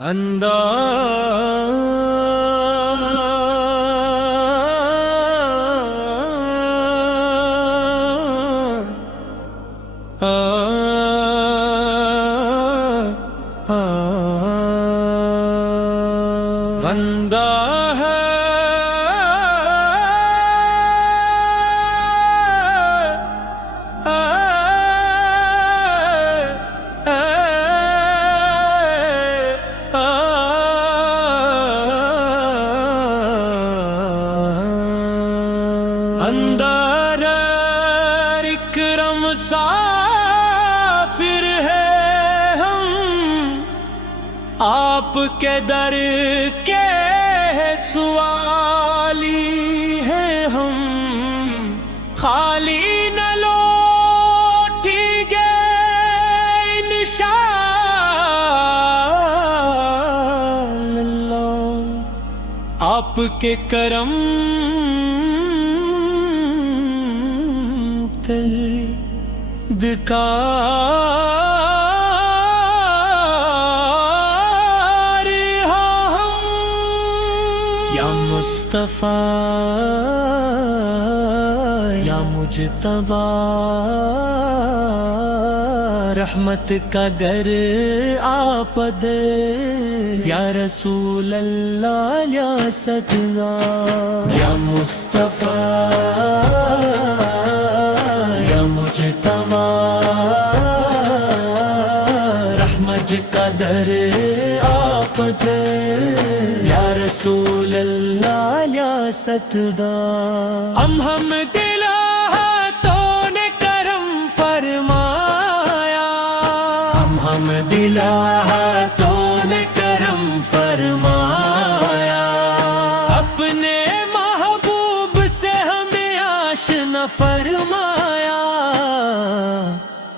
بندہ ہے اندر اکرم مسافر ہے ہم، آپ کے در کے سوالی ہیں ہم، خالی نہ لوٹیں گے انشاءاللہ، آپ کے کرم دکار ہم، یا مصطفیٰ یا مجتبی، رحمت کا در آپ دے، یا رسول اللہ یا صدقہ، یا مصطفیٰ یا مجتبی، رحمت کا در آپ دے، یا رسول اللہ یا صدقہ، ہم دلا تو نے کرم فرمایا، ہم دلا تو نے کرم فرمایا، اپنے محبوب سے ہمیں آشنا فرمایا،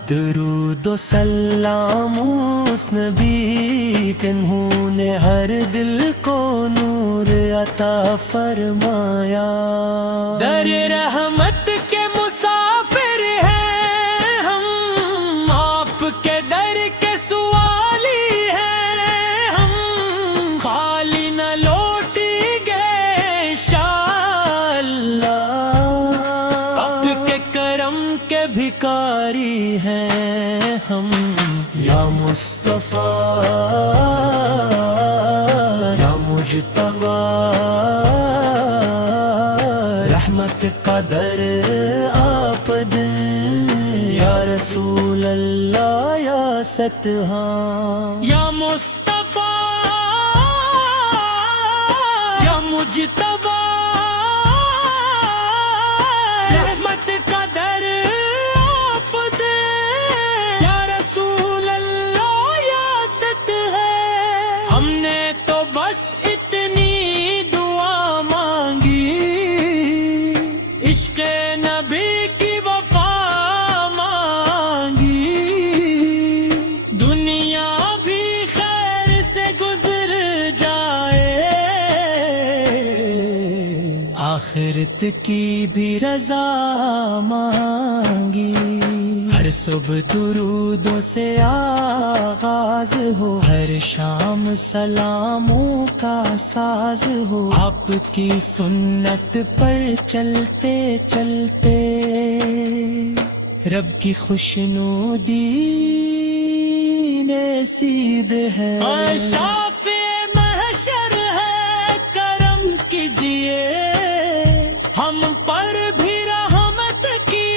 درود و سلام اس نبی پہ، انہوں نے ہر دل کو نور عطا فرمایا، در رحمت کے مسافر ہیں ہم، آپ کے در کے سوالی ہیں ہم، خالی نہ لوٹیں گے انشاءاللہ، آپ کے کرم کے بھکاری ہیں ہم، یا مصطفیٰ یا مجتبی، رحمت کا در آپ دیں، یا رسول اللہ یا صدقہ، یا مصطفیٰ یا مجتبی، رحمت کا در آپ دیں، یا رسول اللہ یا صدقہ، ہم نے تو بس اتنی دعا مانگی، عشق نبی کی وفا مانگی، دنیا بھی خیر سے گزر جائے، آخرت کی بھی رضا مانگی، ہر صبح درودوں سے آغاز ہو، ہر شام سلاموں کا ساز ہو، آپ کی سنت پر چلتے چلتے رب کی خوشنودی نصیب ہے، شافع محشر ہے کرم کیجئے، ہم پر بھی رحمت کی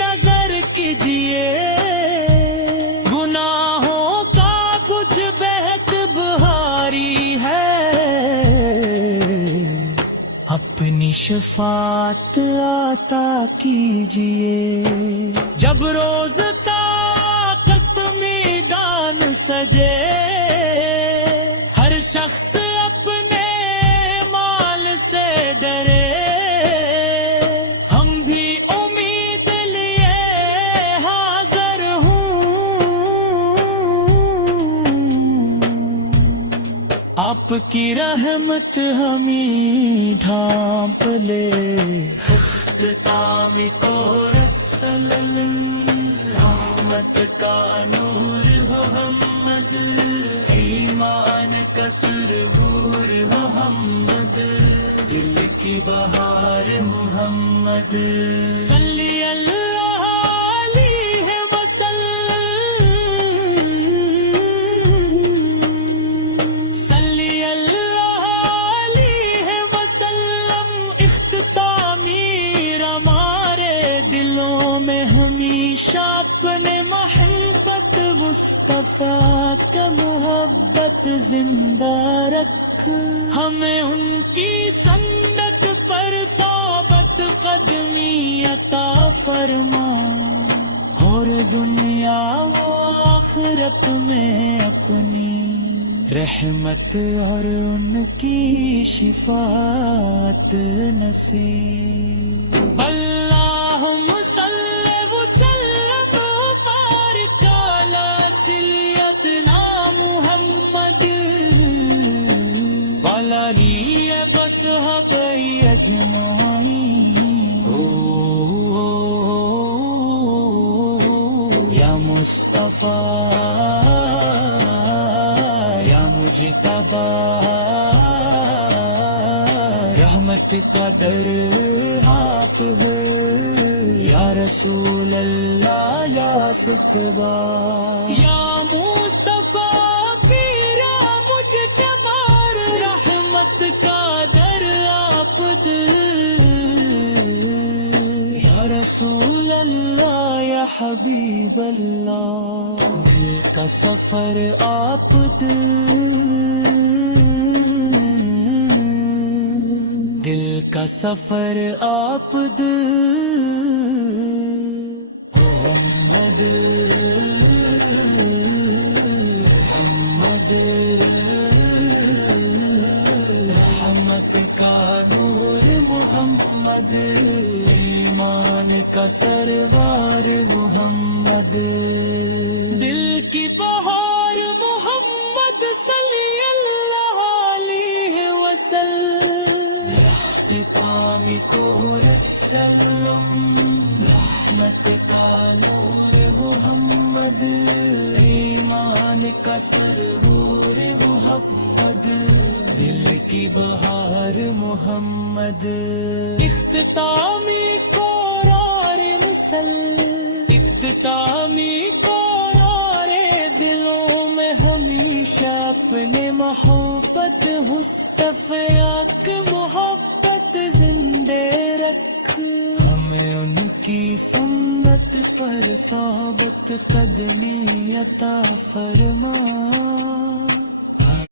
نظر کیجئے، گناہوں کا کچھ بہت بہاری ہے، اپنی شفاعت عطا کیجئے، جب روز طاقت میدان سجے، ہر شخص اپنے مال سے ڈرے، ہم بھی امید لیے حاضر ہوں، آپ کی رحمت ہمیں ڈھانپ لے، اختتام کو رسل رحمت کا نور محمد، ایمان کا سرور محمد، دل کی بہار محمد، صلی اللہ علیہ وسلم، صلی اللہ علیہ وسلم۔ اختتامی ہمارے دلوں میں ہمیشہ اپنے محبت مصطفیٰ کا محبت زندہ رکھ، ہمیں ان کی سنت پر ثابت قدمی عطا فرما، اور دنیا و آخرت میں اپنی رحمت اور ان کی شفاعت نصیب۔ اللہم صلی وسلم وبارک علی سیدنا محمد وعلی آلہ وصحبہ اجمعین۔ یا مصطفیٰ یا مجتبی، رحمت کا در آپ ہے، یا رسول اللہ یا سکبا، یا مصطفیٰ پیرا مجتبی، رحمت کا در آپ دے، یا رسول اللہ یا حبیب اللہ، دل کا سفر آپ دے، دل کا سفر آپ دے، محمد محمد، رحمت کا نور محمد، ایمان کا سروار محمد، دل کی بہار محمد صلی اللہ علیہ وسلم، اختتام کو رسلم، رحمت کا نور محمد، ایمان کا سرور محمد، دل کی بہار محمد، اختتامی قرار مسلم، اختتامی قرار دلوں میں ہمیشہ اپنے محبت مصطفیٰ کی محبت زندے رکھ، ہمیں ان کی سنت پر ثابت قدمی عطا فرما۔